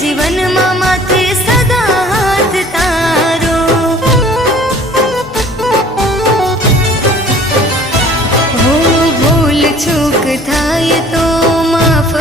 જીવનમાં માથે સદા હાથ તારો। હો ભૂલ ચૂક થાય તો માફ